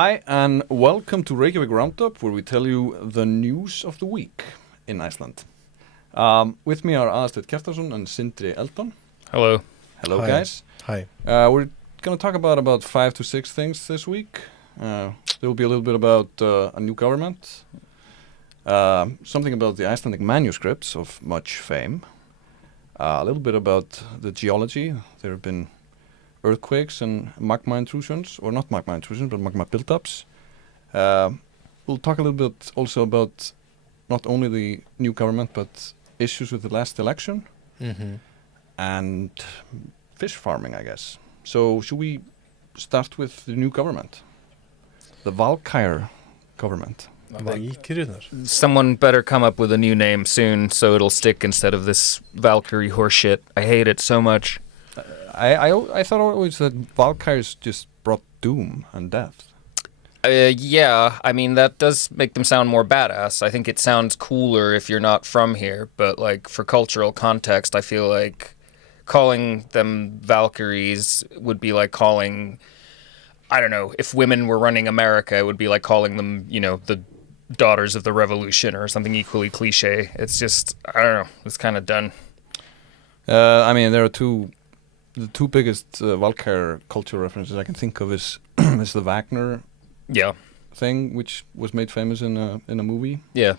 Hi, and welcome to Reykjavík Roundup, where we tell you the news of the week in Iceland. With me are Aðalsteinn Kjartansson and Sindri Eldon. Hello. Hello, Hi. guys. Hi. We're going to talk about 5 to 6 things this week. There will be a little bit about a new government, something about the Icelandic manuscripts of much fame, a little bit about the geology. There have been earthquakes and magma intrusions, or not magma intrusions, but magma buildups. We'll talk a little bit also about not only the new government, but issues with the last election, and fish farming, I guess. So should we start with the new government? The Valkyrie Government. Valkyriðnar. Someone better come up with a new name soon so it'll stick instead of this Valkyrie horseshit. I hate it so much. I thought always that Valkyries just brought doom and death. Yeah, I mean, that does make them sound more badass. I think it sounds cooler if you're not from here, but, like, for cultural context, I feel like calling them Valkyries would be like calling, I don't know, if women were running America, it would be like calling them, you know, the Daughters of the Revolution or something equally cliche. It's just, I don't know, it's kind of done. I mean, there are the two biggest Valkyrie cultural references I can think of is the Wagner thing, which was made famous in a movie. Yeah.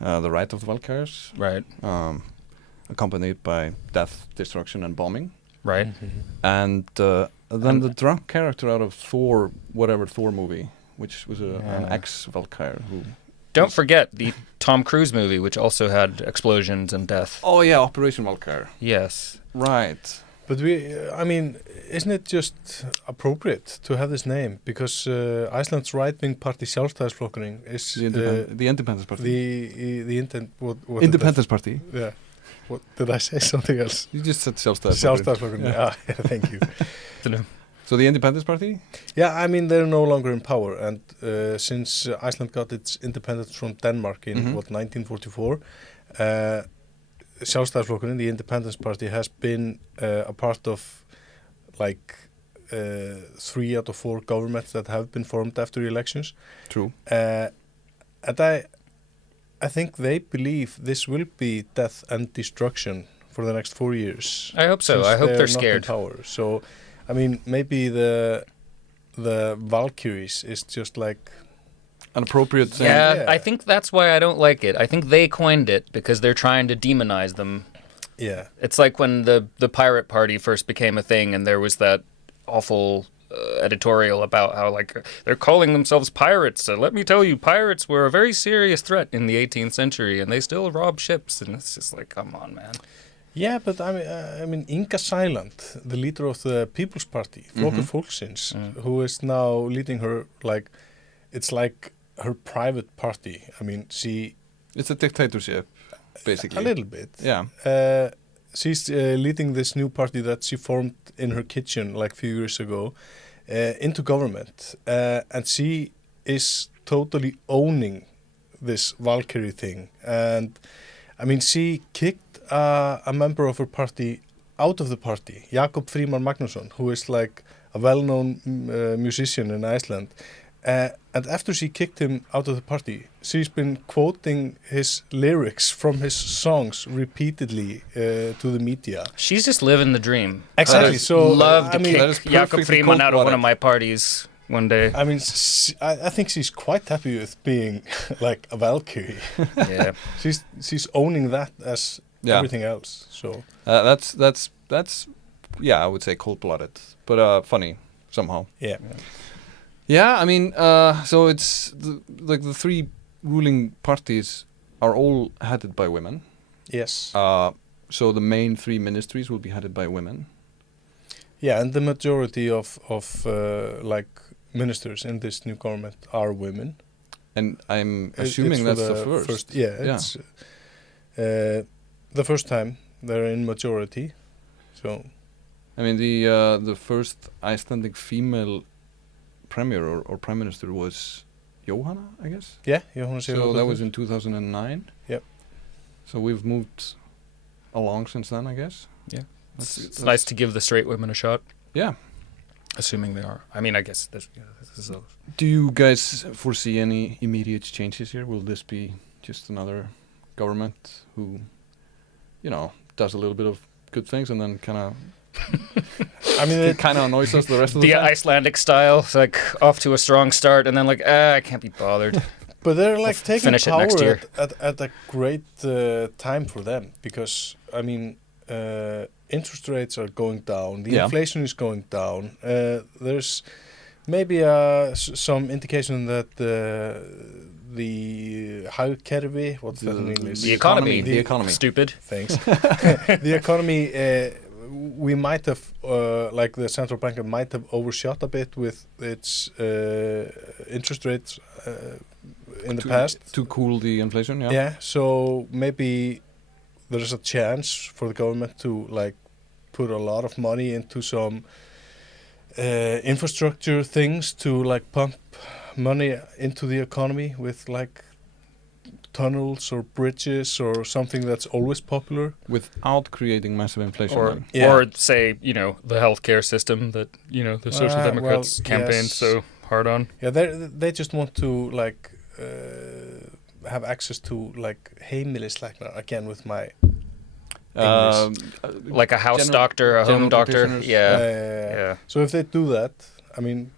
The Rite of the Valkyries. Right. Accompanied by death, destruction, and bombing. Right. And then the drunk character out of Thor, whatever Thor movie, which was an ex-Valkyrie who... Don't forget the Tom Cruise movie, which also had explosions and death. Oh yeah, Operation Valkyrie. Yes. Right. But I mean, isn't it just appropriate to have this name? Because Iceland's right-wing party, Sjálfstæðisflokkurinn, is the Independence Party. The Independence Party. Yeah. What did I say? Something else? You just said Sjálfstæðisflokkurinn. Sjálfstæðisflokkurinn. Yeah, thank you. So the Independence Party? Yeah, I mean, they're no longer in power, and since Iceland got its independence from Denmark in 1944, Sjálfstæðisflokkurinn, the Independence Party, has been a part of like 3 out of 4 governments that have been formed after elections. True. And I think they believe this will be death and destruction for the next 4 years. I hope so. I hope they're scared. Not in power. So, I mean, maybe the Valkyries is just like an appropriate thing. Yeah, I think that's why I don't like it. I think they coined it because they're trying to demonize them. Yeah. It's like when the pirate party first became a thing and there was that awful editorial about how, like, they're calling themselves pirates. So let me tell you, pirates were a very serious threat in the 18th century and they still rob ships. And it's just like, come on, man. Yeah, but I mean, Inga Sæland, the leader of the People's Party, Flokkur Fólksins, who is now leading her, like, it's like her private party. I mean, it's a dictatorship, basically. A little bit. Yeah. She's leading this new party that she formed in her kitchen like a few years ago into government. And she is totally owning this Valkyrie thing. And, I mean, she kicked a member of her party out of the party, Jakob Frímann Magnússon, who is like a well-known musician in Iceland. And after she kicked him out of the party, she's been quoting his lyrics from his songs repeatedly to the media. She's just living the dream. Exactly. So love to kick Jakob perfectly Frímann out of one cold-blooded. of my parties one day. I mean, I think she's quite happy with being like a Valkyrie. Yeah. She's owning that as everything else. So that's I would say cold-blooded, but funny somehow. Yeah. Yeah, I mean, so it's the 3 ruling parties are all headed by women. Yes. So the main 3 ministries will be headed by women. Yeah, and the majority of like ministers in this new government are women. And I'm assuming that's the first. It's the first time they're in majority. So, I mean, the first Icelandic female premier or prime minister was Jóhanna, I guess. Yeah, Jóhanna Sigurðardóttir. So that was in 2009. Yep. So we've moved along since then, I guess. Yeah. It's nice to give the straight women a shot. Yeah. Assuming they are. I mean, I guess this is a... Do you guys foresee any immediate changes here? Will this be just another government who, does a little bit of good things and then kind of... I mean, it kind of annoys us the rest of the time? The Icelandic style, it's like off to a strong start and then like, I can't be bothered. But they're like taking finish it power next year. at a great time for them because, I mean, interest rates are going down, the inflation is going down. There's maybe some indication that the hagkerfi, what's that in English? The economy. The economy. Stupid. Thanks. The economy, we might have, like the central bank might have overshot a bit with its interest rates in the past. To cool the inflation, yeah. Yeah, so maybe there's a chance for the government to like put a lot of money into some infrastructure things to like pump money into the economy with like tunnels or bridges or something that's always popular. Without creating massive inflation. Or say, the healthcare system that, the Social Democrats campaigned so hard on. Yeah, they just want to like have access to like heimilislæknar, again with my like a house doctor, a home doctor. Yeah. So if they do that, I mean,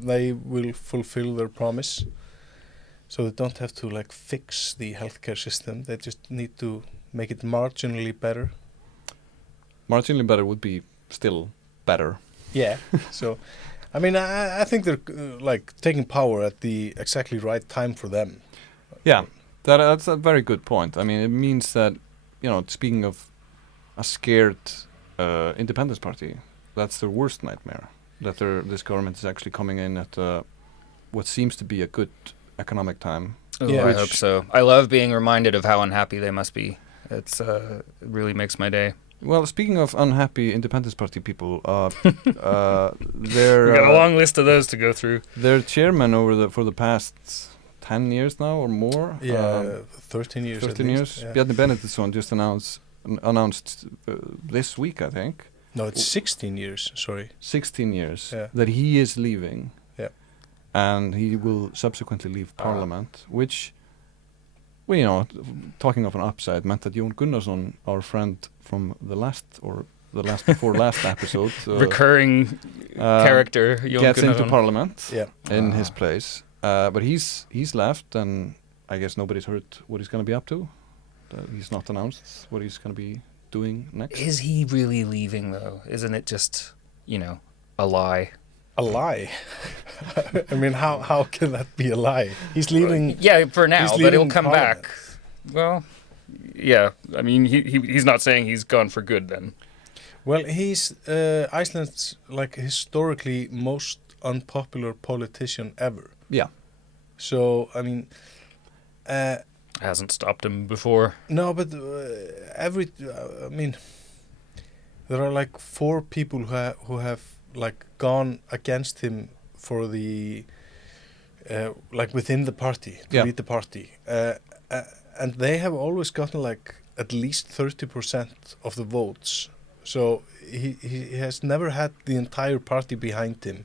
they will fulfill their promise. So they don't have to like fix the healthcare system. They just need to make it marginally better. Marginally better would be still better. Yeah. So, I mean, I think they're like taking power at the exactly right time for them. Yeah, that's a very good point. I mean, it means that, speaking of a scared independence party, that's their worst nightmare. That this government is actually coming in at what seems to be a good economic time. Yeah, I hope so. I love being reminded of how unhappy they must be. It really makes my day. Well, speaking of unhappy independence party people, we got a long list of those to go through. Their chairman for the past 10 years now or more. 13 years. 13 years. Yeah. Bjarni Benediktsson just announced this week, I think. No, it's 16 years. Sorry. 16 years that he is leaving. Yeah. And he will subsequently leave Parliament, which, well, talking of an upside, meant that Jón Gunnarsson, our friend from the last before last episode, recurring character, Jón gets Gunnarsson into Parliament in his place. But he's left, and I guess nobody's heard what he's going to be up to. He's not announced what he's going to be doing next. Is he really leaving, though? Isn't it just, a lie? A lie? I mean, how can that be a lie? He's leaving... Yeah, for now, but he'll come back. Well, yeah. I mean, he's not saying he's gone for good, then. Well, he's Iceland's, like, historically most unpopular politician ever. Yeah. So, I mean... hasn't stopped him before. No, but I mean, there are like 4 people who have like gone against him for the like within the party to lead the party, and they have always gotten like at least 30% of the votes. So he has never had the entire party behind him.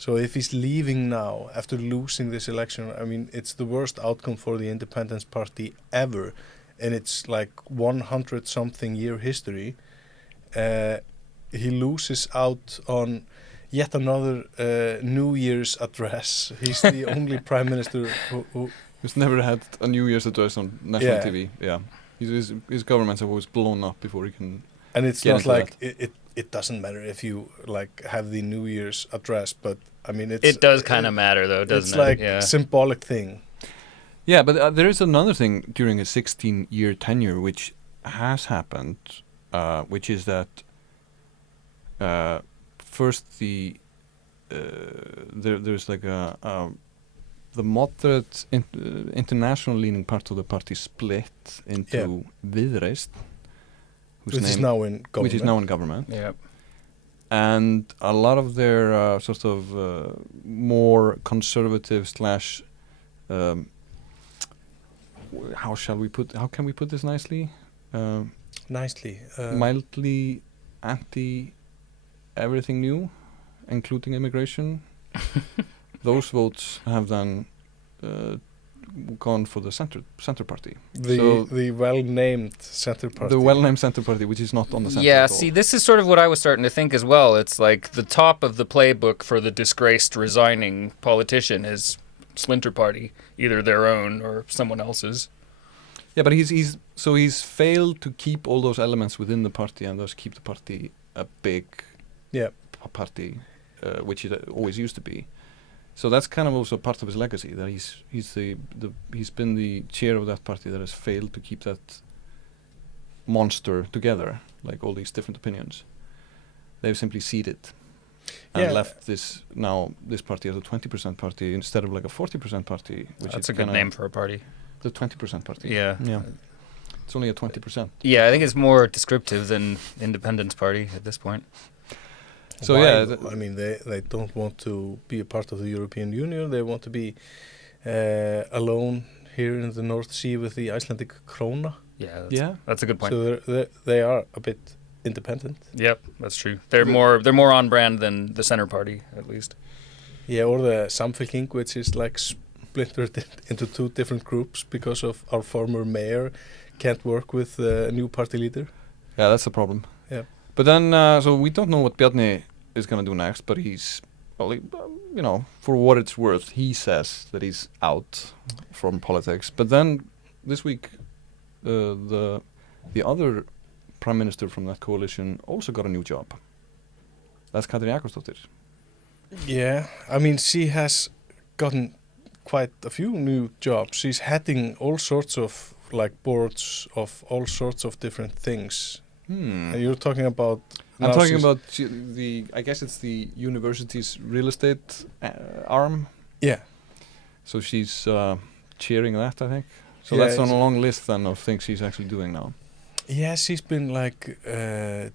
So if he's leaving now after losing this election, I mean, it's the worst outcome for the Independence Party ever. And it's like 100-something year history. He loses out on yet another New Year's address. He's the only prime minister who's never had a New Year's address on national TV. Yeah, his governments have always blown up before he can. And it's not like it doesn't matter if you like have the New Year's address, but I mean it does kind of matter though, doesn't it? It's like symbolic thing. Yeah, but there is another thing during a 16-year tenure which has happened, which is that first there's like the moderate international leaning part of the party split into Viðreisn, which is now in government. Yep. And a lot of their sort of more conservative slash how can we put this nicely? Nicely. Mildly anti everything new including immigration, those votes have then gone for the center party. The well-named center party. The well-named center party, which is not on the center Yeah, at all. see, this is sort of what I was starting to think as well. It's like the top of the playbook for the disgraced, resigning politician is Splinter Party, either their own or someone else's. Yeah, but he's failed to keep all those elements within the party and thus keep the party a big party, which it always used to be. So that's kind of also part of his legacy, that he's been the chair of that party that has failed to keep that monster together, like all these different opinions. They've simply seeded and left this party as a 20% party instead of like a 40% party. Which That's is a good name for a party. The 20% party. Yeah. It's only a 20%. Yeah, I think it's more descriptive than Independence Party at this point. So I mean, they don't want to be a part of the European Union. They want to be alone here in the North Sea with the Icelandic krona. Yeah, that's a good point. So they are a bit independent. Yep, that's true. They're more on brand than the center party, at least. Yeah, or the Samfylking, which is like splintered into two different groups because of our former mayor can't work with the new party leader. Yeah, that's a problem. Yeah. But then, so we don't know what Bjarni is going to do next, but he's, well, for what it's worth, he says that he's out from politics. But then this week, the other prime minister from that coalition also got a new job. That's Katrín Jakobsdóttir. Yeah, I mean, she has gotten quite a few new jobs. She's heading all sorts of boards of all sorts of different things. You're talking about... I'm talking about I guess it's the university's real estate arm. Yeah. So she's cheering that, I think. So that's on a long list then of things she's actually doing now. Yeah, she's been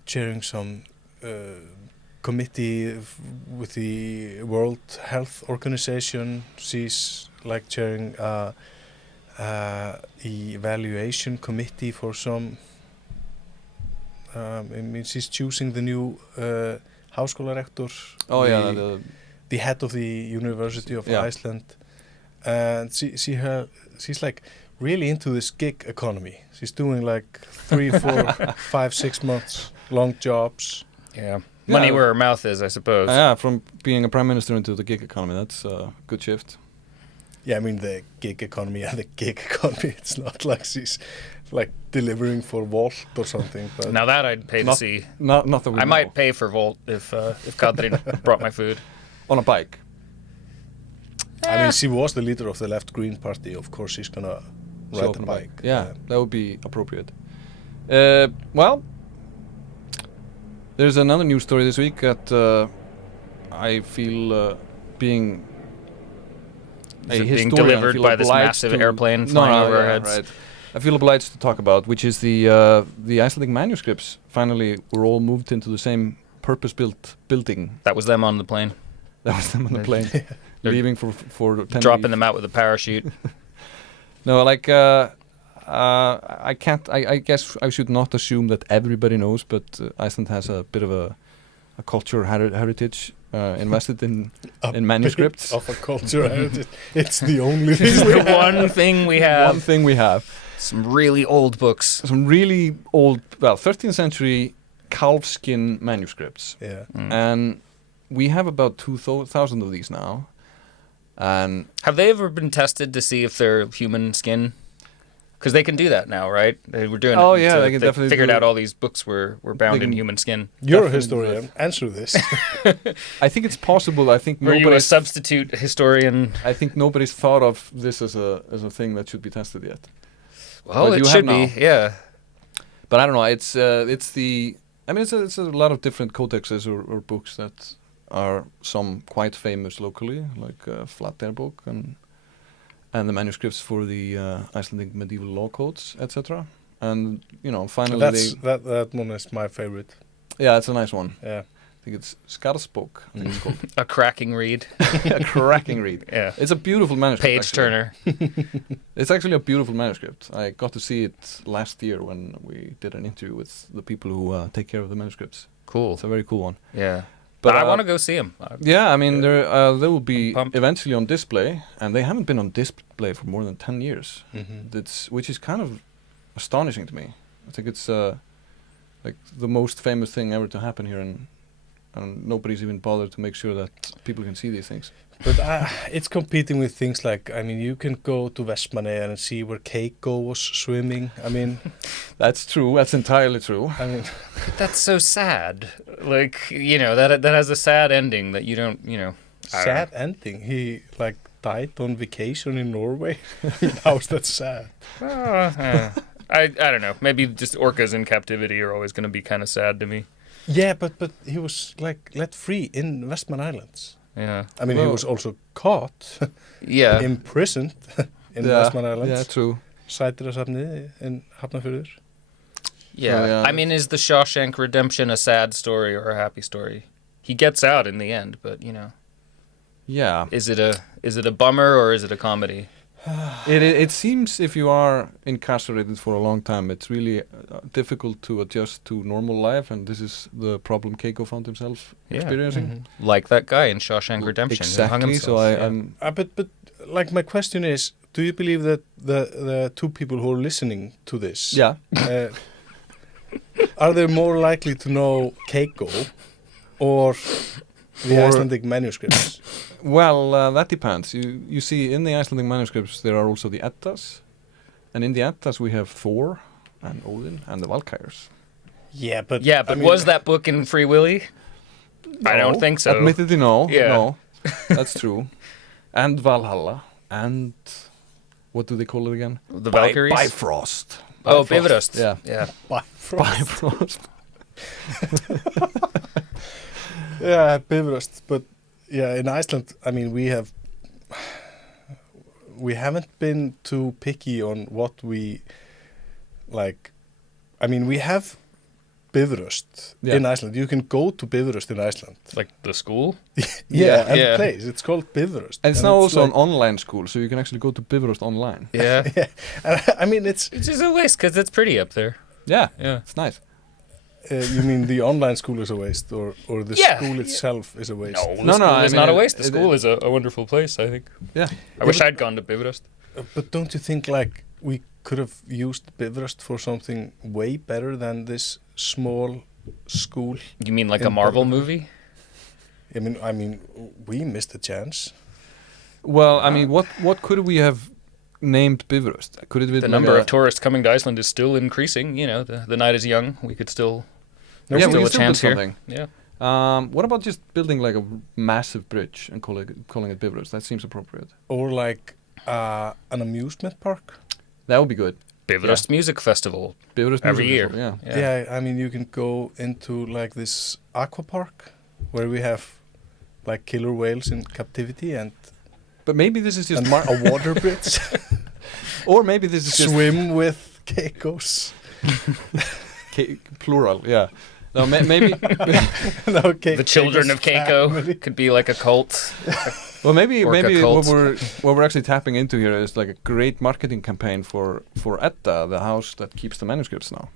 chairing some committee with the World Health Organization. She's chairing evaluation committee for some... I mean, she's choosing the new háskólarektor. Oh, yeah. The head of the University of Iceland. And she's really into this gig economy. She's doing 3, 4, 5, 6 months long jobs. Yeah. Money where her mouth is, I suppose. Yeah, from being a prime minister into the gig economy. That's a good shift. Yeah, I mean, the gig economy, it's not like she's delivering for Volt or something. But now that I'd pay to see. Not that we I know. might pay for Volt if Katrín brought my food. On a bike. I mean, she was the leader of the Left Green Party. Of course, she's gonna ride the bike. Yeah, that would be appropriate. Well, there's another news story this week that I feel being Is it being delivered by this massive airplane flying over our heads? Right. I feel obliged to talk about, which is the Icelandic manuscripts. Finally, were all moved into the same purpose-built building. That was them on the plane. That was them on the plane, leaving for Tenerife. Dropping them out with a parachute. No, I can't. I guess I should not assume that everybody knows, but Iceland has a bit of a cultural heritage invested in manuscripts. Of a cultural heritage. It's the only thing. It's the one thing we have. One thing we have. Some really old books. Some really old, 13th century calfskin manuscripts. Yeah. And we have about 2,000 of these now. And have they ever been tested to see if they're human skin? Because they can do that now, right? They were doing it. Yeah, they can definitely figured out all these books were bound in human skin. You're a historian. Answer this. I think it's possible. I think were you a substitute historian? I think nobody's thought of this as a thing that should be tested yet. Well, but it should be, yeah. But I don't know. It's a lot of different codexes or books that are some quite famous locally, like Flateyjar book and the manuscripts for the Icelandic medieval law codes, etc. And finally, that one is my favorite. Yeah, it's a nice one. Yeah, I think it's Skarðsbók. I think it's called. A cracking read. A cracking read. Yeah, it's a beautiful manuscript. Page turner. It's actually a beautiful manuscript. I got to see it last year when we did an interview with the people who take care of the manuscripts. Cool. It's a very cool one. Yeah. But I want to go see them. Yeah, I mean, they will be pumped. eventually on display, and they haven't been on display for more than 10 years. Mm-hmm. Which is kind of astonishing to me. I think it's like the most famous thing ever to happen here, and nobody's even bothered to make sure that people can see these things. But it's competing with things like, I mean, you can go to Vestmannaeyjar and see where Keiko was swimming. I mean, That's true. That's entirely true. I mean, That's so sad. Like, you know, that has a sad ending that you don't, you know. I don't sad ending. He like died on vacation in Norway. How's that sad? I don't know. Maybe just orcas in captivity are always going to be kind of sad to me. Yeah, but he was like let free in Westman Islands. Yeah. I mean, he Well- was also caught, Yeah. imprisoned in Yeah, Westman Islands. Yeah, true. Sædýrasafnið in Hafnarfjörður. Yeah. yeah, I mean, is the Shawshank Redemption a sad story or a happy story? He gets out in the end, but, you know, Yeah. is it a bummer or is it a comedy? It seems if you are incarcerated for a long time, it's really difficult to adjust to normal life, and this is the problem Keiko found himself Yeah. experiencing. Like that guy in Shawshank Redemption who hung Exactly. So himself. But like my question is, do you believe that the two people who are listening to this, yeah. Are they more likely to know Keiko or the Or- Icelandic manuscripts? Well, that depends. You see, in the Icelandic manuscripts, there are also the Eddas, and in the Eddas we have Thor and Odin and the Valkyries. Yeah, but Yeah, but I mean, was that book in Free Willy? I don't think so. Admittedly, no. Yeah. No, that's true. And Valhalla and what do they call it again? The Valkyries? Bifrost. Oh, Bifrost. Yeah. Yeah. Bifrost? Bifrost. Yeah, Bifrost. But yeah, in Iceland, I mean, we haven't been too picky on what we like. I mean, we have Bifrost Yeah. in Iceland. You can go to Bifrost in Iceland. Like the school? Yeah, and Yeah. place. It's called Bifrost. And it's now also like, an online school, so you can actually go to Bifrost online. Yeah. and I mean, it's. Which is a waste because it's pretty up there. Yeah, Yeah. it's nice. You mean the online school is a waste, or the Yeah, school yeah. itself is a waste? No, the No, school I is mean, not a it- waste. The it- school is a wonderful place, I think. Yeah. I wish I'd gone to Bifrost. But don't you think like we could have used Bifrost for something way better than this small school? You mean like In a Marvel Bifrost. movie? I mean, we missed a chance. Well, I mean, what could we have named Bifrost? Could it be The like number a- of tourists coming to Iceland is still increasing. You know, the night is young. We could still... Yeah, There's we still can a still do chance here. something. Yeah. What about just building like a massive bridge and calling it Bifrost? That seems appropriate. Or like an amusement park. That would be good. Bifrost Music Festival. Bifrost Every Music year. Festival, yeah. Yeah. I mean, you can go into like this aqua park where we have like killer whales in captivity and But maybe this is just a water bridge. or maybe this is just Swim with Keikos. plural. Yeah. No, maybe. No, The Children of Keiko family. could be like a cult. Well, maybe Orca what cult. we're actually tapping into here is like a great marketing campaign for Edda, the house that keeps the manuscripts now.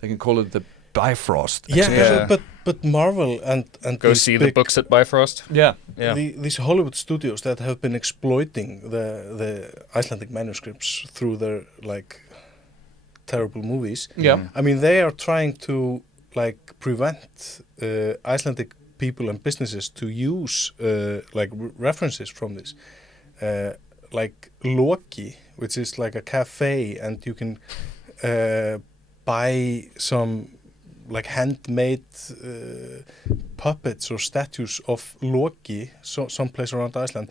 They can call it the Bifrost. Yeah, Yeah. but Marvel and Go these see the big- books at Bifrost. Yeah. Yeah. These Hollywood studios that have been exploiting the Icelandic manuscripts through their like terrible movies. Yeah. Mm. I mean, they are trying to like prevent Icelandic people and businesses to use like references from this, like Loki, which is like a cafe, and you can buy some like handmade puppets or statues of Loki someplace around Iceland.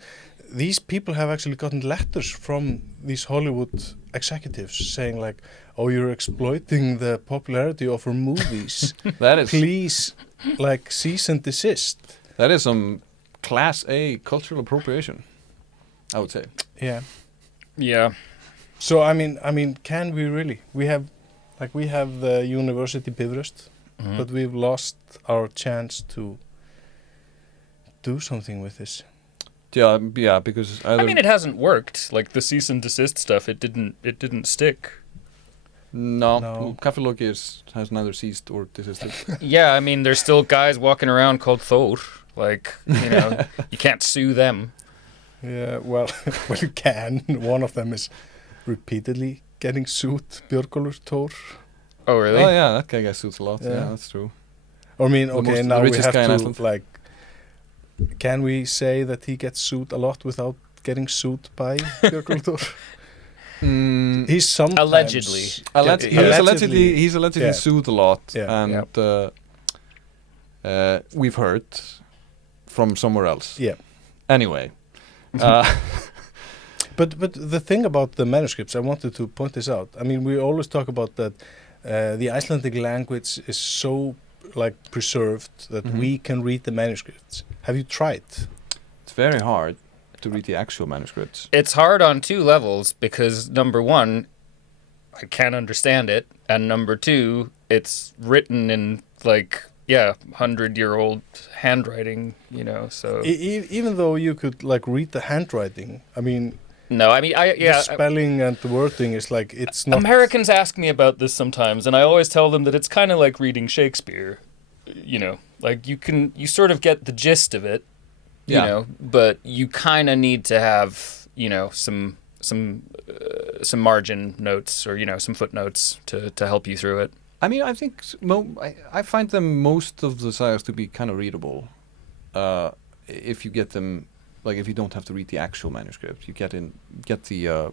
These people have actually gotten letters from these Hollywood executives saying like, oh, you're exploiting the popularity of our movies. That is Please, like, cease and desist. that is some class A cultural appropriation, I would say. Yeah. Yeah. So I mean, can we really? We have the University Bifrost, Mhm. but we've lost our chance to do something with this. Yeah, because either I mean, it hasn't worked. Like the cease and desist stuff, it didn't stick. No. Kaffiloki has neither ceased or desisted. Yeah, I mean, there's still guys walking around called Thor. Like, you know, you can't sue them. Yeah, well, well, you can. One of them is repeatedly getting sued, Björgólfur Thor. Oh, really? Oh, yeah, that guy gets sued a lot. Yeah. Yeah, that's true. I mean, The okay, most- now the we richest have guy in to, Iceland. like, can we say that he gets sued a lot without getting sued by Björgólfur Thor? He's sometimes... Allegedly. He's allegedly Yeah. sued a lot, Yeah. and we've heard from somewhere else. Yeah. Anyway, But the thing about the manuscripts, I wanted to point this out. I mean, we always talk about that the Icelandic language is so like preserved that we can read the manuscripts. Have you tried? it's very hard to read the actual manuscripts. It's hard on two levels because, number one, I can't understand it. And number two, it's written in, like, 100-year-old handwriting, you know, so... Even though you could like read the handwriting, I mean, No, I mean, the spelling and the wording is like, it's not... Americans ask me about this sometimes, and I always tell them that it's kind of like reading Shakespeare, you know, like you sort of get the gist of it, you know, but you kind of need to have, you know, some margin notes or, you know, some footnotes to help you through it. I mean, I think I find them most of the sagas to be kind of readable, if you get them. Like if you don't have to read the actual manuscript, you get the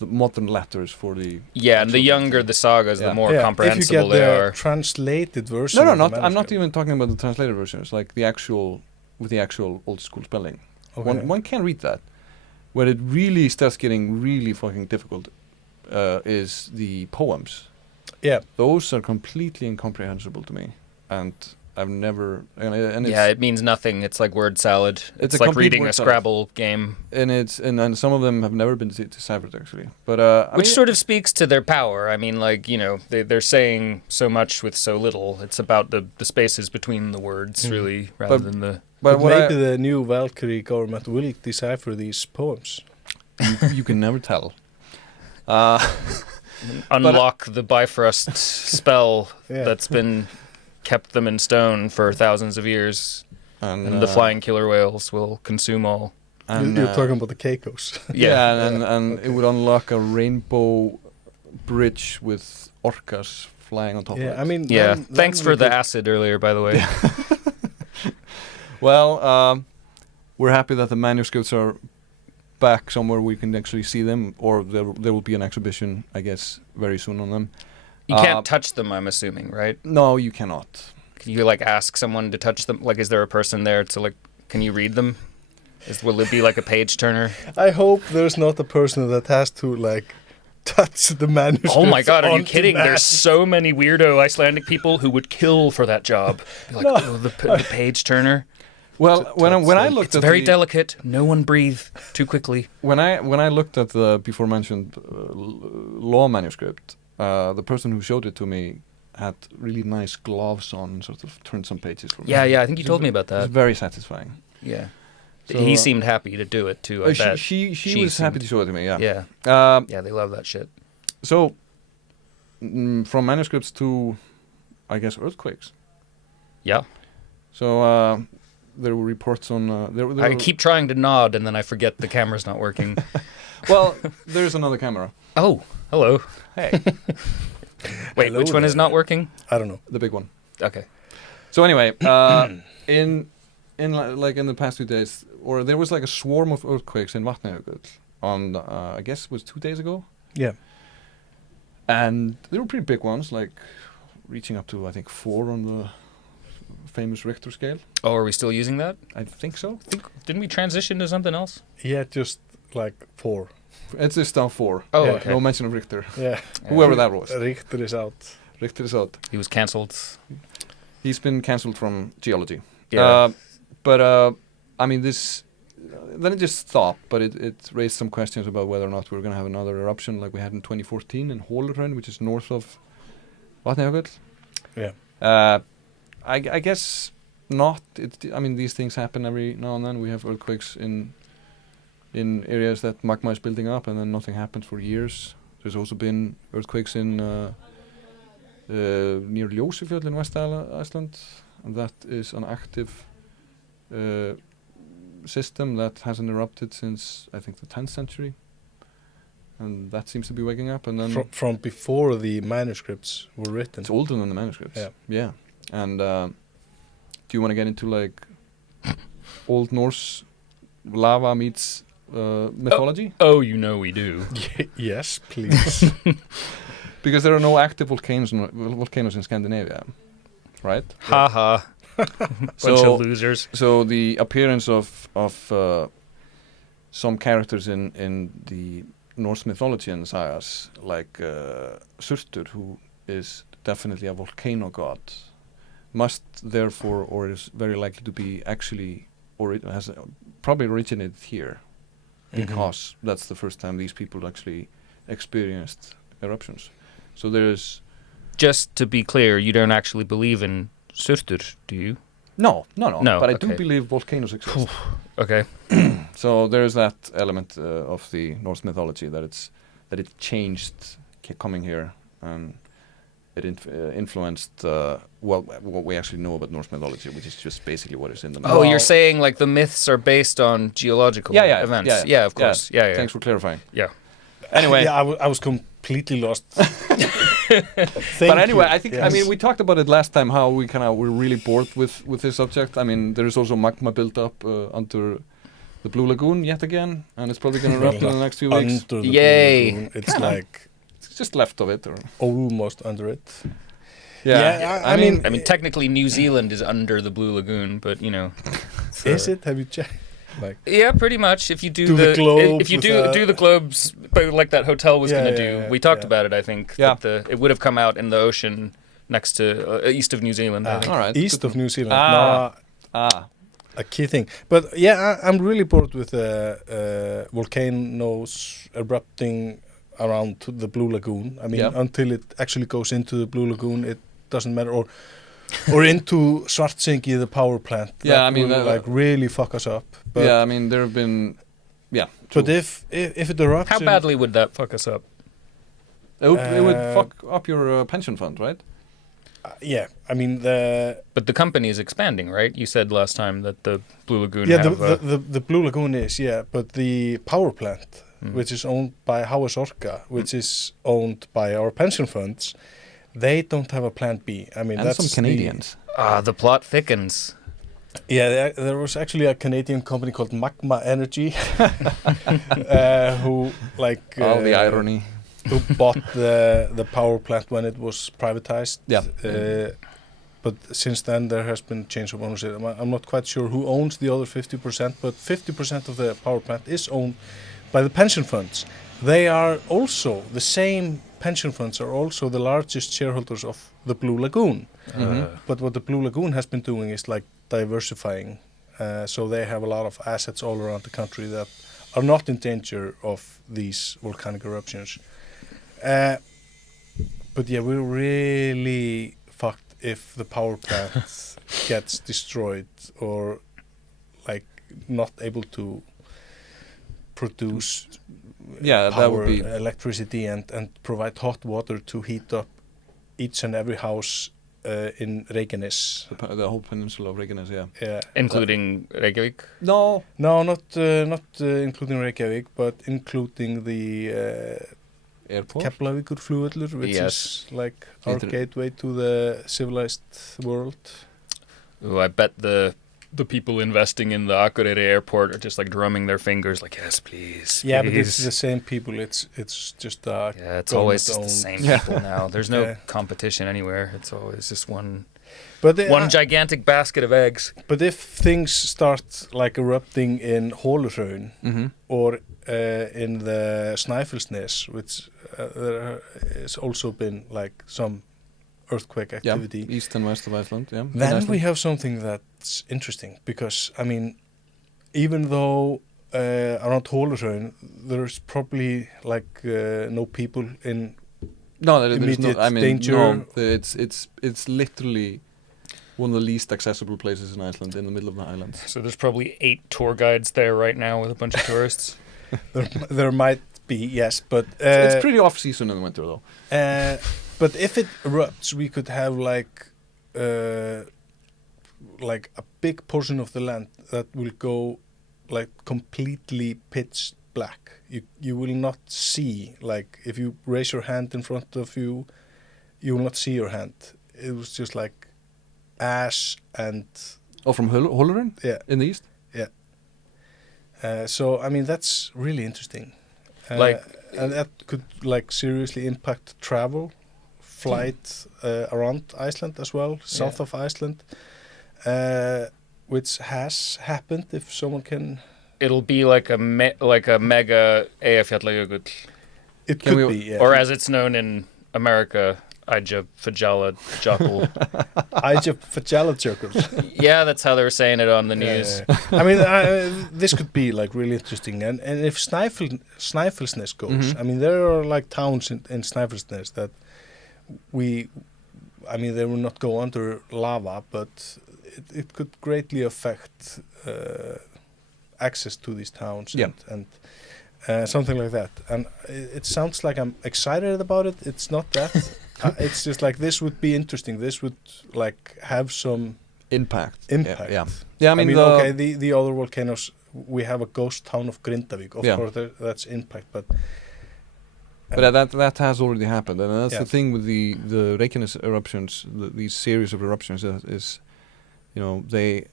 modern letters for the... Yeah, and the younger the sagas, the more comprehensible they they are. are. Translated version. No, of the I'm not manuscript. even talking about the translated versions, like the actual, with the actual old school spelling. Okay. One can read that. Where it really starts getting really fucking difficult is the poems. Yeah. Those are completely incomprehensible to me, and I've never... And Yeah, it means nothing. It's like word salad. It's It's a like complete reading word a salad. Scrabble game. and some of them have never been deciphered, actually. But Which sort of speaks to their power. I mean, like, you know, they're saying so much with so little. It's about the spaces between the words, really, rather than the... But what maybe the new Valkyrie government will decipher these poems. you can never tell. Unlock the Bifrost spell Yeah. that's been kept them in stone for thousands of years. And the flying killer whales will consume all. You're talking about the Keikos. Yeah, and it would unlock a rainbow bridge with orcas flying on top of it. I mean, Yeah, then thanks we for the could- acid earlier, by the way. Well, we're happy that the manuscripts are back somewhere we can actually see them, or there will be an exhibition, I guess, very soon on them. You can't touch them, I'm assuming, right? No, you cannot. Can you, like, ask someone to touch them? Like, is there a person there to, like, can you read them? Will it be like a page turner? I hope there's not a person that has to like touch the manuscript. Oh my god, are you on kidding? demand. There's so many weirdo Icelandic people who would kill for that job. Be like, oh, the page turner. Well, when I looked It's at very the, delicate. No one breathe too quickly. when I looked at the before mentioned law manuscript, the person who showed it to me had really nice gloves on, and sort of turned some pages for me. Yeah, I think you told me about It was that. very satisfying. Yeah. So, He seemed happy to do it too, I bet. She was happy to show it to me. Yeah. Yeah. Yeah, they love that shit. So, from manuscripts to, I guess, earthquakes. Yeah. So there were reports on. I keep trying to nod and then I forget the camera's not working. Well, there's another camera. Oh, hello. Hey, Wait, Hello which one is there. not working? I don't know. the big one. Okay. So anyway, in the past 2 days, or there was like a swarm of earthquakes in Vatnajökull on I guess it was 2 days ago, Yeah. and they were pretty big ones, like reaching up to I think 4 on the famous Richter scale. Oh, are we still using that? I think so. Didn't we transition to something else? Yeah, just like 4. It's just down 4. Oh, Yeah, okay. No mention of Richter. Yeah. Whoever that was. Richter is out. Richter is out. He was cancelled. He's been cancelled from geology. Yeah. But I mean, this. Then it just stopped, but it raised some questions about whether or not we're going to have another eruption like we had in 2014 in Hólurhraun, which is north of Vatnajökull. Yeah. I guess not. I mean, these things happen every now and then. We have earthquakes in areas that magma is building up, and then nothing happens for years. There's also been earthquakes in near Ljósifjöll in West Iceland, and that is an active system that hasn't erupted since I think the 10th century, and that seems to be waking up. And then from before the manuscripts were written. It's older than the manuscripts. Yeah. And do you want to get into like Old Norse lava meets mythology? Oh, you know we do. Yes, please. Because there are no active volcanoes in Scandinavia, right? Ha ha. Bunch of losers. So the appearance of some characters in the Norse mythology and sagas, like Surtur, who is definitely a volcano god, must therefore, or is very likely to be actually, or it has probably originated here, because that's the first time these people actually experienced eruptions. So there is. Just to be clear, you don't actually believe in Surtur, do you? No. But I do okay. believe volcanoes exist. Okay. So there is that element of the Norse mythology that it changed coming here, and it influenced what we actually know about Norse mythology, which is just basically what is in the myth. Oh, you're saying like the myths are based on geological events? Yeah, of course. Yeah. Thanks for clarifying. Yeah. Anyway, yeah, I was completely lost. But anyway, I think I mean we talked about it last time, how we're really bored with this subject. I mean, there is also magma built up under the Blue Lagoon yet again, and it's probably going to erupt in the next few weeks. Under the Yay! Blue Lagoon, it's like It's just left of it, or almost under it. yeah. I mean, technically New Zealand is under the Blue Lagoon, but you know. Is it? Have you checked? Like, yeah, pretty much. If you do the globe, if you do the globes, like that hotel was gonna do, yeah, we talked about it. I think Yeah. that it would have come out in the ocean next to east of New Zealand. I think. all right. east of New Zealand. A key thing. But yeah, I'm really bored with volcanoes erupting around the Blue Lagoon. I mean, until it actually goes into the Blue Lagoon, it doesn't matter. Or into Svartsengi, the power plant. Yeah, that I mean, will, like really fuck us up. But yeah, I mean there have been, But if it erupts, How badly would that fuck us up? it would fuck up your pension fund, right? yeah, I mean But the company is expanding, right? You said last time that the Blue Lagoon. yeah, have, the Blue Lagoon is but the power plant, which is owned by HS Orka, which is owned by our pension funds, they don't have a plan B. I mean, And that's some Canadians. the plot thickens. There was actually a Canadian company called Magma Energy, who like The irony. who bought the power plant when it was privatized. Yeah. But since then there has been change of ownership. I'm not quite sure who owns the other 50%, but 50% of the power plant is owned by the pension funds. They are also, the same pension funds are also the largest shareholders of the Blue Lagoon. But what the Blue Lagoon has been doing is like diversifying. So they have a lot of assets all around the country that are not in danger of these volcanic eruptions. But yeah, we're really fucked if the power plant gets destroyed or like not able to produce Yeah, power, that would be electricity and provide hot water to heat up each and every house in Reykjanes. the whole peninsula of Reykjanes. Yeah. Including Reykjavík? No. No, not including Reykjavík, but including the Airport. Keflavíkurflugvöllur, which is like our gateway to the civilized world. Oh, I bet the people investing in the Akureyri airport are just like drumming their fingers, like yes, please. Yeah, but please. it's the same people. It's just it's always just the same people now. There's no competition anywhere. It's always just one gigantic basket of eggs. But if things start like erupting in Holuhraun or in the Snæfellsnes, which there has also been like some earthquake activity, east and west of Iceland. Yeah, then we have something that's interesting, because I mean, even though around Holuhraun there's probably like no people in immediate danger. No, it's literally one of the least accessible places in Iceland, in the middle of the island. So there's probably 8 tour guides there right now with a bunch of tourists. There might be, yes, but it's pretty off season in the winter though. But if it erupts, we could have like a big portion of the land that will go like completely pitch black. You will not see, like if you raise your hand in front of you, you will not see your hand. It was just like ash and... Oh, from Hullerun? Yeah. In the east? Yeah. So, I mean, that's really interesting. Like... And that could like seriously impact travel, flight around Iceland as well, south of Iceland, which has happened if someone can... It'll be like a mega Eyjafjallajökull. It could be, yeah. Or as it's known in America, Eyjafjallajökull. Eyjafjallajökull. Yeah, that's how they were saying it on the news. I mean, this could be like really interesting. And if Snæfellsnes goes, I mean, there are like towns in Snæfellsnes that they will not go under lava, but it could greatly affect access to these towns and something like that. And it sounds like I'm excited about it. It's not that. It's just like this would be interesting. This would like have some impact. Yeah. I mean the other volcanoes. We have a ghost town of Grindavik. Of course, that's impact, but that has already happened, and that's the thing with the Reykjanes eruptions. These series of eruptions is, you know, they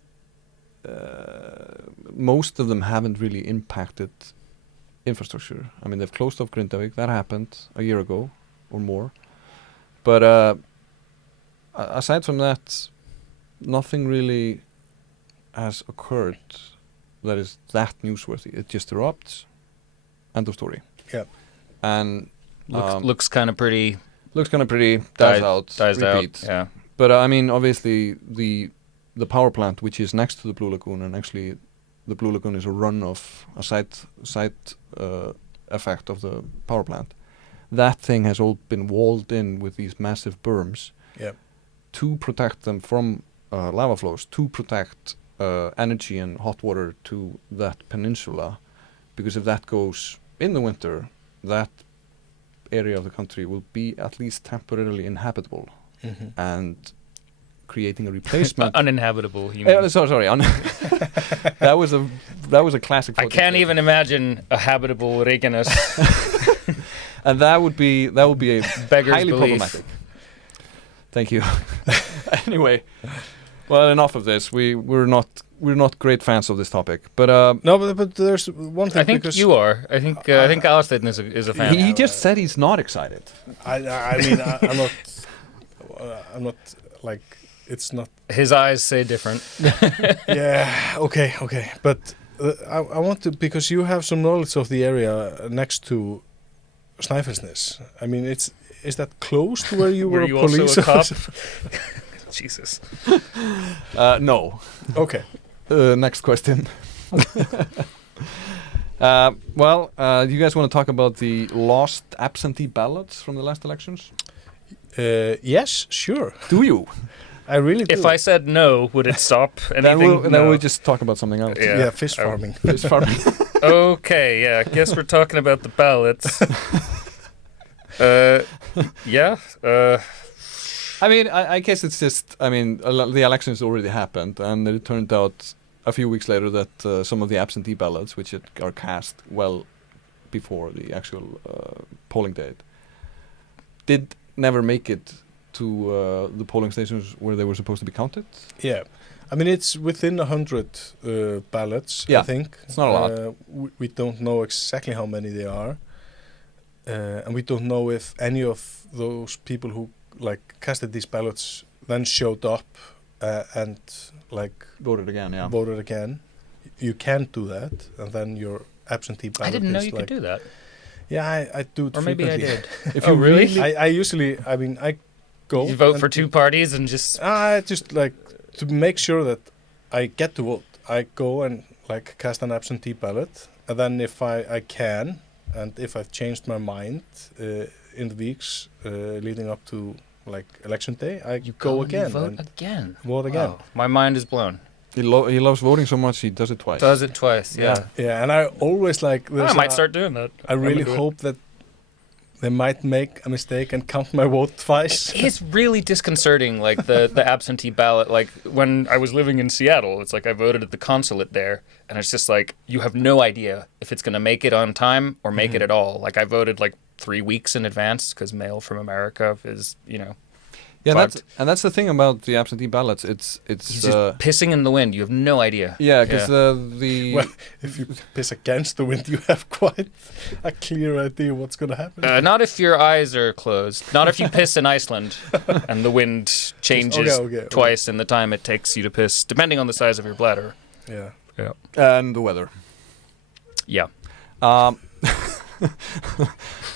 most of them haven't really impacted infrastructure. I mean, they've closed off Grindavik. That happened a year ago or more. But aside from that, nothing really has occurred that is that newsworthy. It just erupts. End of story. Yeah. And looks kind of pretty. Looks kind of pretty. Dies out. Repeat. Yeah. But I mean, obviously, the power plant, which is next to the Blue Lagoon, and actually, the Blue Lagoon is a runoff, a side effect of the power plant. That thing has all been walled in with these massive berms to protect them from lava flows, to protect energy and hot water to that peninsula, because if that goes in the winter, that area of the country will be at least temporarily inhabitable, and creating a replacement. Uninhabitable. You mean? Sorry. That was a classic. I can't even imagine a habitable Reykjanes. And that would be a beggar's highly belief. problematic. Thank you. Anyway, well, enough of this. We're not great fans of this topic, but no, but there's one thing. I think you are. I think Aðalsteinn is a fan. He just said he's not excited. I mean, I'm not. I'm not like. It's not. His eyes say different. Yeah. Okay. But I want to, because you have some knowledge of the area next to Snæfellsnes. I mean, is that close to where you were? Were you police also a cop? Jesus. No. Okay. Next question. Well, do you guys want to talk about the lost absentee ballots from the last elections? Yes, sure. Do you? I really do. If I said no, would it stop anything? Then we'll just talk about something else. Yeah, fish farming. Fish farming. Okay, yeah. Guess we're talking about the ballots. Yeah. I mean, I guess it's just. I mean, the elections already happened, and it turned out a few weeks later that some of the absentee ballots, which are cast well before the actual polling date, did never make it to the polling stations where they were supposed to be counted. Yeah. I mean, it's within 100 ballots, I think. It's not a lot. We don't know exactly how many they are. And we don't know if any of those people who like casted these ballots then showed up and like voted again, voted again. You can't do that, and then your absentee ballot I didn't know you like, could do that. Yeah, I do it or maybe I did. If you really? I usually, I mean, I go. You vote for two parties and just... I just like to make sure that I get to vote. I go and like cast an absentee ballot, and then if I can, and if I've changed my mind in the weeks leading up to like election day, I go again. Vote again. Vote again. Wow. My mind is blown. He loves voting so much he does it twice. Does it twice, yeah. Yeah, and I always like. I might start doing that. I really hope that they might make a mistake and count my vote twice. It's really disconcerting, like the absentee ballot. Like when I was living in Seattle, it's like I voted at the consulate there, and it's just like you have no idea if it's going to make it on time or make it at all. Like I voted like 3 weeks in advance because mail from America is, Yeah, that's the thing about the absentee ballots. It's He's just pissing in the wind. You have no idea. Yeah, because the well, if you piss against the wind, you have quite a clear idea what's going to happen. Not if your eyes are closed. Not if you piss in Iceland and the wind changes twice in the time it takes you to piss, depending on the size of your bladder. Yeah. And the weather. Yeah.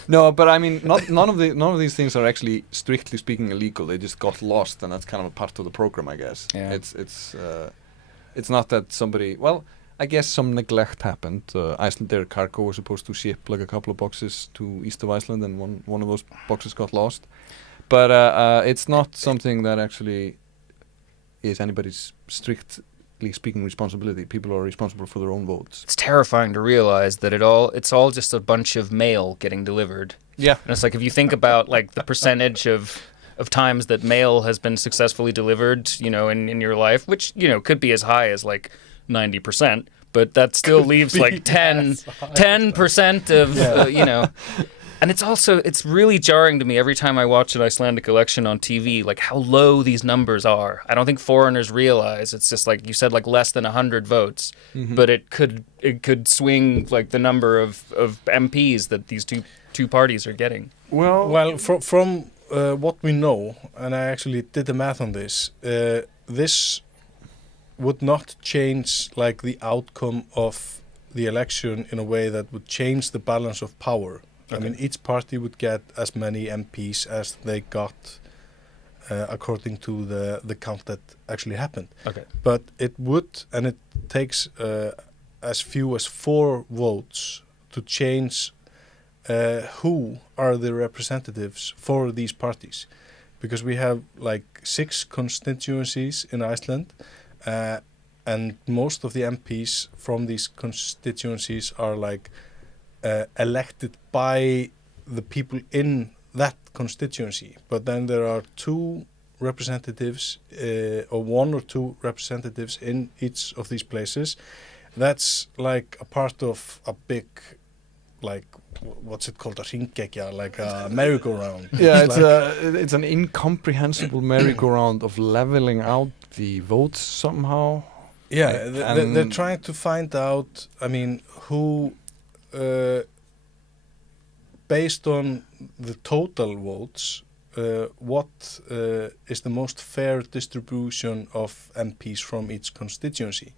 No, but I mean, none of these things are actually strictly speaking illegal. They just got lost, and that's kind of a part of the program, I guess. Yeah. It's not that somebody. Well, I guess some neglect happened. Icelandair cargo was supposed to ship like a couple of boxes to east of Iceland, and one of those boxes got lost. But it's not something that actually is anybody's strictly speaking responsibility. People are responsible for their own votes. It's terrifying to realize that it's all just a bunch of mail getting delivered. Yeah. And it's like if you think about like the percentage of times that mail has been successfully delivered, in your life, which, could be as high as like 90%, but that still leaves like 10% of, And it's really jarring to me every time I watch an Icelandic election on TV, like how low these numbers are. I don't think foreigners realize it's just like you said, like less than 100 votes, but it could swing like the number of MPs that these two parties are getting. Well, from what we know, and I actually did the math on this, this would not change like the outcome of the election in a way that would change the balance of power. Okay. I mean, each party would get as many MPs as they got according to the count that actually happened. Okay. But it would, and it takes as few as 4 votes to change who are the representatives for these parties. Because we have like 6 constituencies in Iceland, and most of the MPs from these constituencies are like elected by the people in that constituency, but then there are 2 representatives or 1 or 2 representatives in each of these places. That's like a part of a big, like, what's it called, a hringekja, like a merry-go-round. Yeah, it's an incomprehensible merry-go-round of leveling out the votes somehow. Yeah, they're trying to find out, I mean, who based on the total votes, what is the most fair distribution of MPs from each constituency.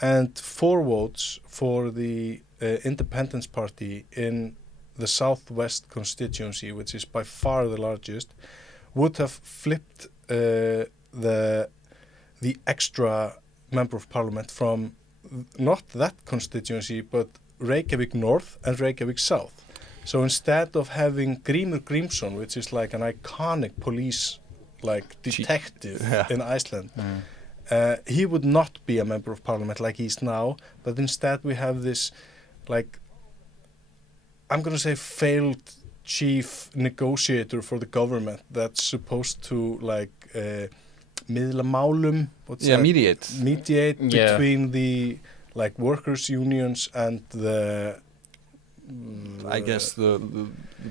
And 4 votes for the Independence Party in the Southwest constituency, which is by far the largest, would have flipped the extra member of parliament from not that constituency, but Reykjavík North and Reykjavík South. So instead of having Grímur Grímsson, which is like an iconic police like detective in Iceland, he would not be a member of parliament like he is now, but instead we have this, like, I'm going to say failed chief negotiator for the government that's supposed to like miðla málum, mediate between the like workers' unions and the I guess the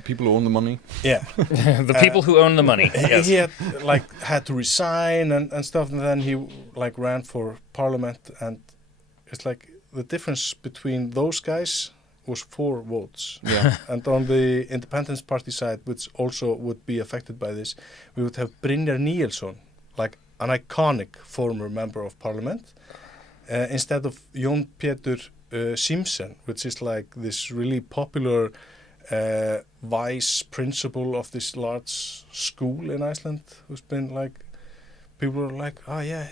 people who own the money. Yeah. The people who own the money. Yes. He had to resign and stuff, and then he like ran for parliament, and it's like the difference between those guys was 4 votes. Yeah. And on the Independence Party side, which also would be affected by this, we would have Brynjar Níelsson, like an iconic former member of parliament, instead of Jón Pétur Simpson, which is like this really popular vice principal of this large school in Iceland, who's been like, people are like, oh yeah,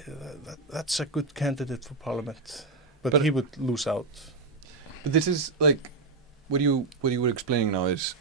that's a good candidate for parliament, but he would lose out. But this is like, what you were explaining now is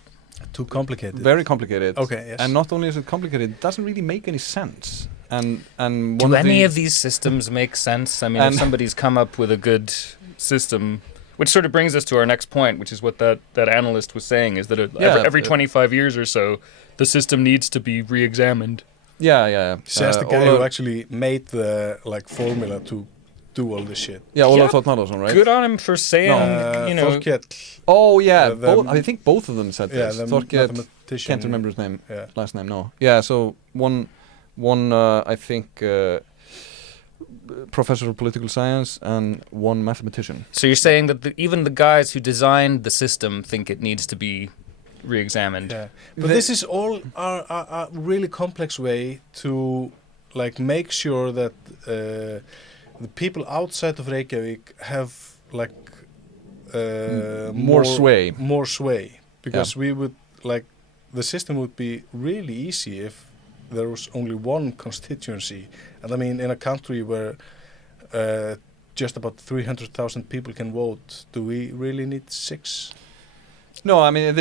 too complicated. Very complicated. Okay, yes. And not only is it complicated, it doesn't really make any sense. and Do one any the, of these systems make sense? I mean, if somebody's come up with a good system, which sort of brings us to our next point, which is what that analyst was saying, is that every 25 years or so, the system needs to be re-examined. Yeah. Says the guy who actually made the formula to do all this shit. Yeah, Ólafur Þ. Magnússon, right? Good on him for saying, Thorkell. Oh yeah, I think both of them said this. The Thorkell, mathematician. can't remember his name, last name. No. Yeah, so one I think professor of political science and one mathematician. So you're saying that even the guys who designed the system think it needs to be re-examined. Yeah, but this is all a really complex way to make sure that the people outside of Reykjavík have more sway. More sway, because we would the system would be really easy if there was only one constituency, and I mean in a country where just about 300,000 people can vote, do we really need 6? No, I mean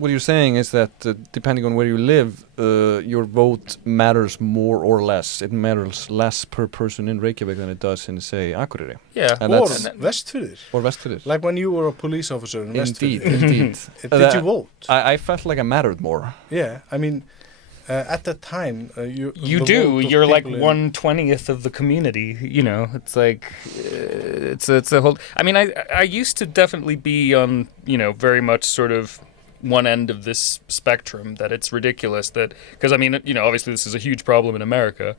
what you're saying is that depending on where you live, your vote matters more or less. It matters less per person in Reykjavík than it does in, say, Akureyri. Yeah, and or Vestfirðir. Or Vestfirðir. Like when you were a police officer in Vestfirðir. Indeed. Did you vote? I felt like I mattered more. Yeah, I mean, at that time, you do. You're like 1/20th of the community. You know, it's like it's a whole. I mean, I used to definitely be on very much sort of one end of this spectrum, that it's ridiculous that, because I mean obviously this is a huge problem in America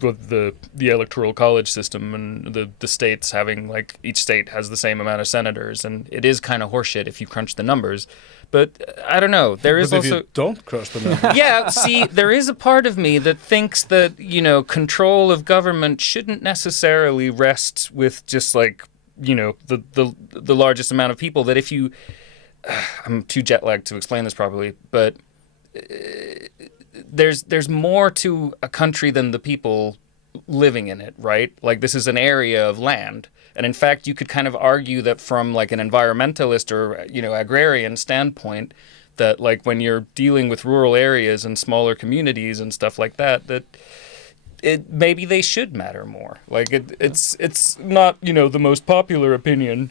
with the electoral college system and the states having each state has the same amount of senators, and it is kind of horseshit if you crunch the numbers. But I don't know. There is but if also you don't cross the numbers. Yeah, see, there is a part of me that thinks that control of government shouldn't necessarily rest with just the largest amount of people. That if you, I'm too jet lagged to explain this properly, but there's more to a country than the people living in it, right? Like, this is an area of land. And in fact, you could kind of argue that from an environmentalist or, agrarian standpoint, that when you're dealing with rural areas and smaller communities and stuff like that, that maybe they should matter more. It's not, the most popular opinion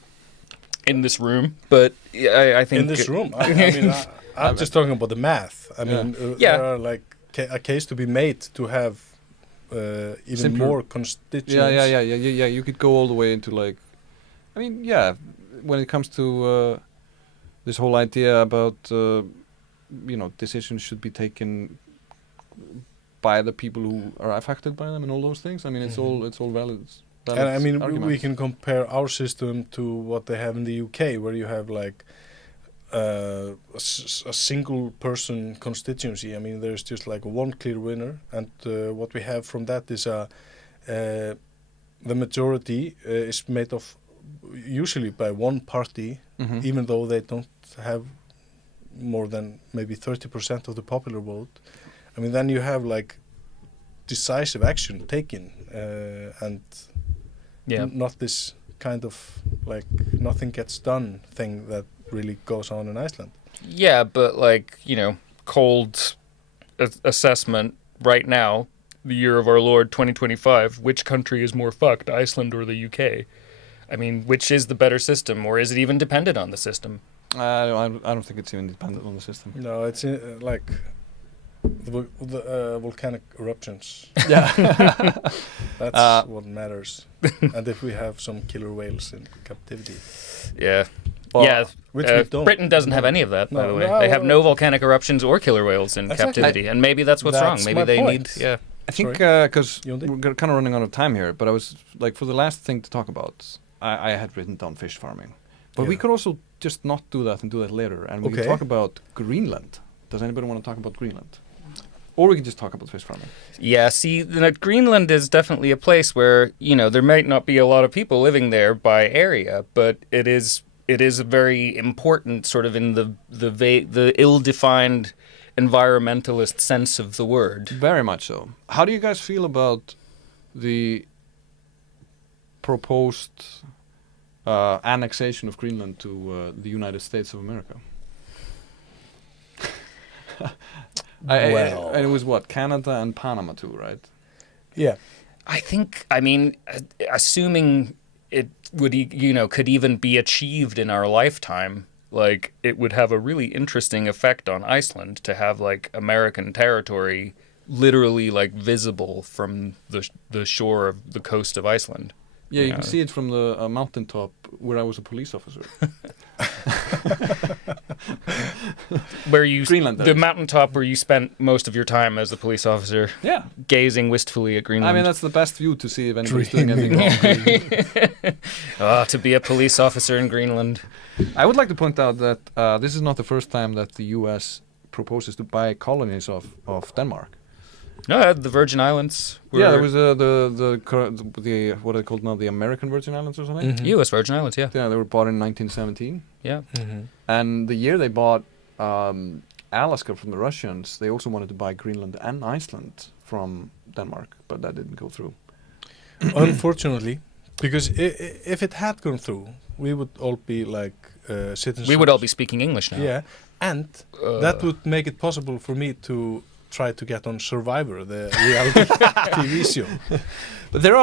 in this room, but I think... In this room? I mean, I'm just talking about the math. I mean, there are a case to be made to have even simpler. More constituents. Yeah. You could go all the way into when it comes to this whole idea about decisions should be taken by the people who are affected by them and all those things. I mean, it's all valid. And I mean, arguments. we can compare our system to what they have in the UK, where you have a single person constituency. I mean, there's just one clear winner, and what we have from that is the majority is made of usually by one party, even though they don't have more than maybe 30% of the popular vote. I mean, then you have decisive action taken, and not this kind of nothing gets done thing that really goes on in Iceland. Yeah, but cold assessment right now, the year of our Lord 2025, which country is more fucked, Iceland or the UK? I mean, which is the better system, or is it even dependent on the system? I don't think it's even dependent on the system. No, it's the volcanic eruptions. Yeah. That's what matters. And if we have some killer whales in captivity. Yeah. Well, which we don't. Britain doesn't have any of that, by the way. They have no volcanic eruptions or killer whales in captivity, and maybe that's what's wrong. Maybe they need... Yeah. I think because we're kind of running out of time here, but I was for the last thing to talk about, I had written down fish farming. But we could also just not do that and do that later, and we can talk about Greenland. Does anybody want to talk about Greenland? Or we can just talk about fish farming. Yeah, see, Greenland is definitely a place where, there might not be a lot of people living there by area, but it is very important sort of in the ill-defined environmentalist sense of the word. Very much so. How do you guys feel about the proposed annexation of Greenland to the United States of America? And it was Canada and Panama too, right? Yeah. I mean, assuming it would, could even be achieved in our lifetime, like, it would have a really interesting effect on Iceland to have, like, American territory literally, like, visible from the shore of the coast of Iceland. Yeah, you can see it from the mountaintop where I was a police officer. Where you Greenland, the mountaintop where you spent most of your time as a police officer. Yeah, gazing wistfully at Greenland. I mean, that's the best view to see if anybody's doing anything wrong. To be a police officer in Greenland. I would like to point out that this is not the first time that the U.S. proposes to buy colonies of Denmark. No, the Virgin Islands. There was the what are they called now? The American Virgin Islands or something? Mhm. U.S. Virgin Islands, yeah. Yeah, they were bought in 1917. Yeah. Mhm. And the year they bought Alaska from the Russians, they also wanted to buy Greenland and Iceland from Denmark, but that didn't go through. Unfortunately, because if it had gone through, we would all be like citizens. We would all be speaking English now. Yeah, and that would make it possible for me to try to get on Survivor, the reality TV show. But there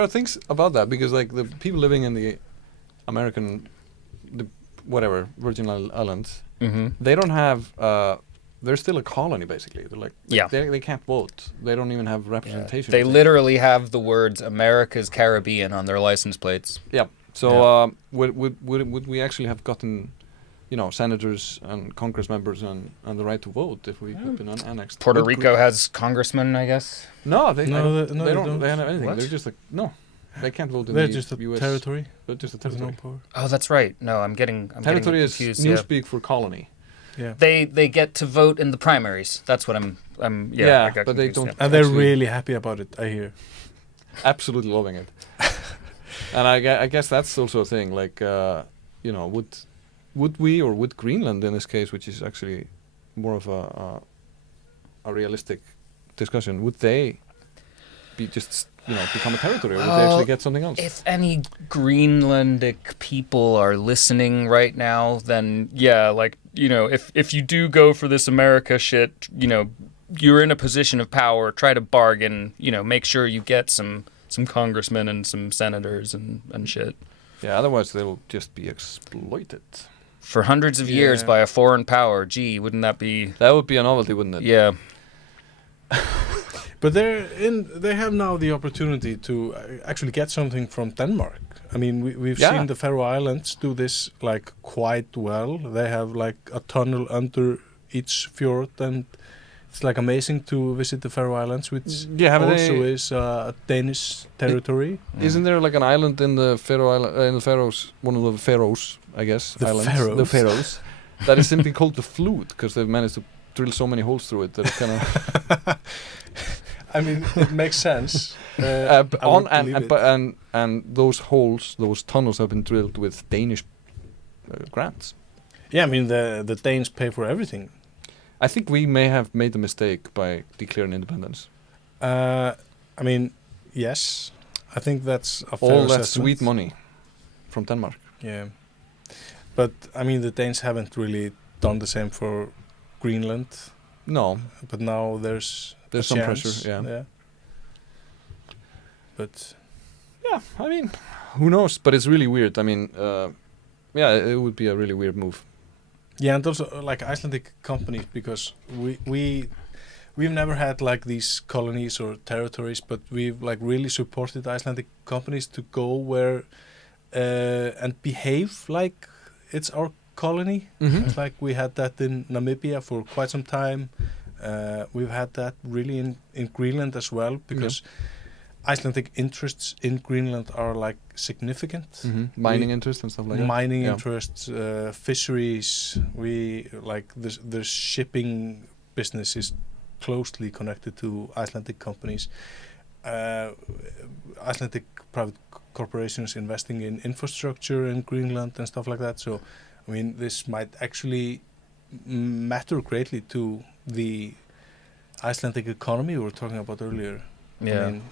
are things about that, because like the people living in the American, Virgin Islands, Mm-hmm. they don't have. They're still a colony basically. They're like Yeah. they can't vote. They don't even have representation. They literally have the words America's Caribbean on their license plates. Yeah. So would we actually have gotten, senators and Congress members and the right to vote if we had been annexed? Puerto Rico has congressmen, I guess. No, they No, they don't. They have anything. What? They're just like they can't vote in They're the just a US. territory. They're just a There's no territory. power. Oh, that's right. No, I'm getting Territory is confused. Yeah. newspeak for colony. Yeah. They get to vote in the primaries. That's what I'm I got but they confused, don't. yeah. And they're Actually- really happy about it, I hear. Absolutely loving it. And I guess that's also a thing. Like, would we, or would Greenland in this case, which is actually more of a realistic discussion, would they be just become a territory, or would they actually get something else? If any Greenlandic people are listening right now, then yeah, like, if you do go for this America shit, you're in a position of power, try to bargain, make sure you get some congressmen and some senators and shit. Yeah, otherwise they'll just be exploited. For hundreds of years Yeah. by a foreign power, gee, wouldn't that be... That would be a novelty, wouldn't it? Yeah. But they have now the opportunity to actually get something from Denmark. I mean, we've Yeah. seen the Faroe Islands do this like quite well. They have like a tunnel under each fjord, and it's like amazing to visit the Faroe Islands, which Yeah, haven't also they- is a Danish territory. Isn't there like an island in the in the Faroes, one of the Faroes, I guess, The islands, Faroes? the Faroes, that is simply called the Flute, because they've managed to drill so many holes through it that it kind of I mean, it makes sense. I would believe it. and those holes, those tunnels have been drilled with Danish grants. Yeah, I mean the Danes pay for everything. I think we may have made the mistake by declaring independence. I mean, yes, I think that's a fair All that assessment. sweet money from Denmark. Yeah, but I mean the Danes haven't really done the same for Greenland. No, But now there's a some chance, pressure. Yeah. But Yeah, I mean, who knows? But it's really weird. I mean, it would be a really weird move. yeah, and also like Icelandic companies, because we've never had like these colonies or territories, but we've like really supported Icelandic companies to go where and behave like it's our colony. Mm-hmm. It's like we had that in Namibia for quite some time. We've had that really in Greenland as well, because Icelandic interests in Greenland are like significant. Mining interest and stuff like that. Mining Yeah. interests, fisheries. We like the shipping business is closely connected to Icelandic companies. Icelandic private corporations investing in infrastructure in Greenland and stuff like that. So, I mean, this might actually matter greatly to the Icelandic economy we were talking about earlier. Yeah. I mean,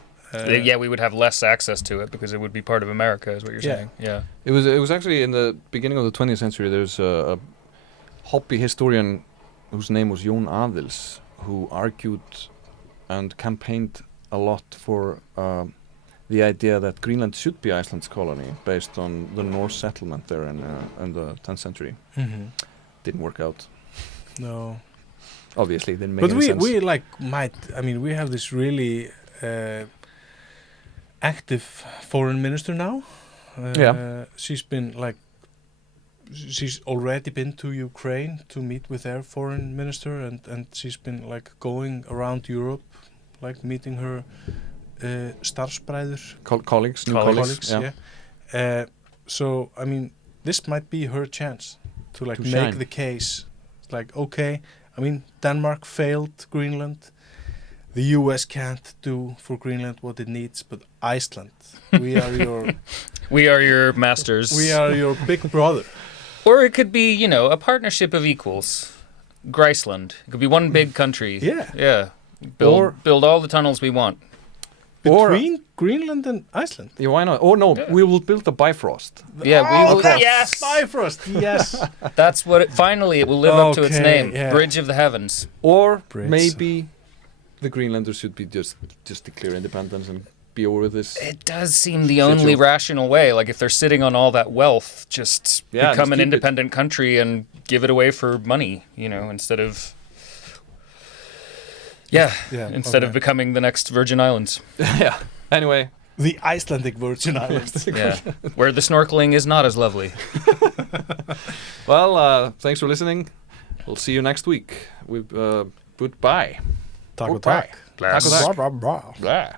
We would have less access to it because it would be part of America, is what you're Yeah. saying. Yeah. It was actually in the beginning of the 20th century. There's a hobby historian whose name was Jón Aðils, who argued and campaigned a lot for the idea that Greenland should be Iceland's colony based on the Norse settlement there in the 10th century. Mm-hmm. Didn't work out. No. Obviously, didn't make But any sense. we like we have this really active foreign minister now. She's already been to Ukraine to meet with their foreign minister, and she's been like going around Europe, like meeting her starfsbræður, colleagues, new colleagues. yeah. Yeah. So I mean, this might be her chance to like To make shine. the case. Like, okay, I mean, Denmark failed Greenland. The U.S. can't do for Greenland what it needs, but Iceland, we are your masters. we are your big brother. Or it could be, you know, a partnership of equals. Griceland. It could be one big country. Yeah. Yeah. Or- Build all the tunnels we want. Between Greenland and Iceland. Yeah, why not? Oh no, Yeah. we will build the Bifrost. Yeah, we will. Across Yes. Bifrost, yes. That's what. Finally, it will live up to its Okay, name. yeah. Bridge of the Heavens. Or Brits. maybe the Greenlanders should be just declare independence and be over with this. It does seem the Shit only show. rational way. Like if they're sitting on all that wealth, just Yeah, become just an keep it. independent country and give it away for money. You know, instead of. Yeah. Instead of becoming the next Virgin Islands. Yeah. Anyway, The Icelandic Virgin Islands. Yeah. Where the snorkeling is not as lovely. well, thanks for listening. We'll see you next week. Goodbye. Tack och Goodbye. tack. Bless. Tack och tack. Bra, bra, bra. Blah.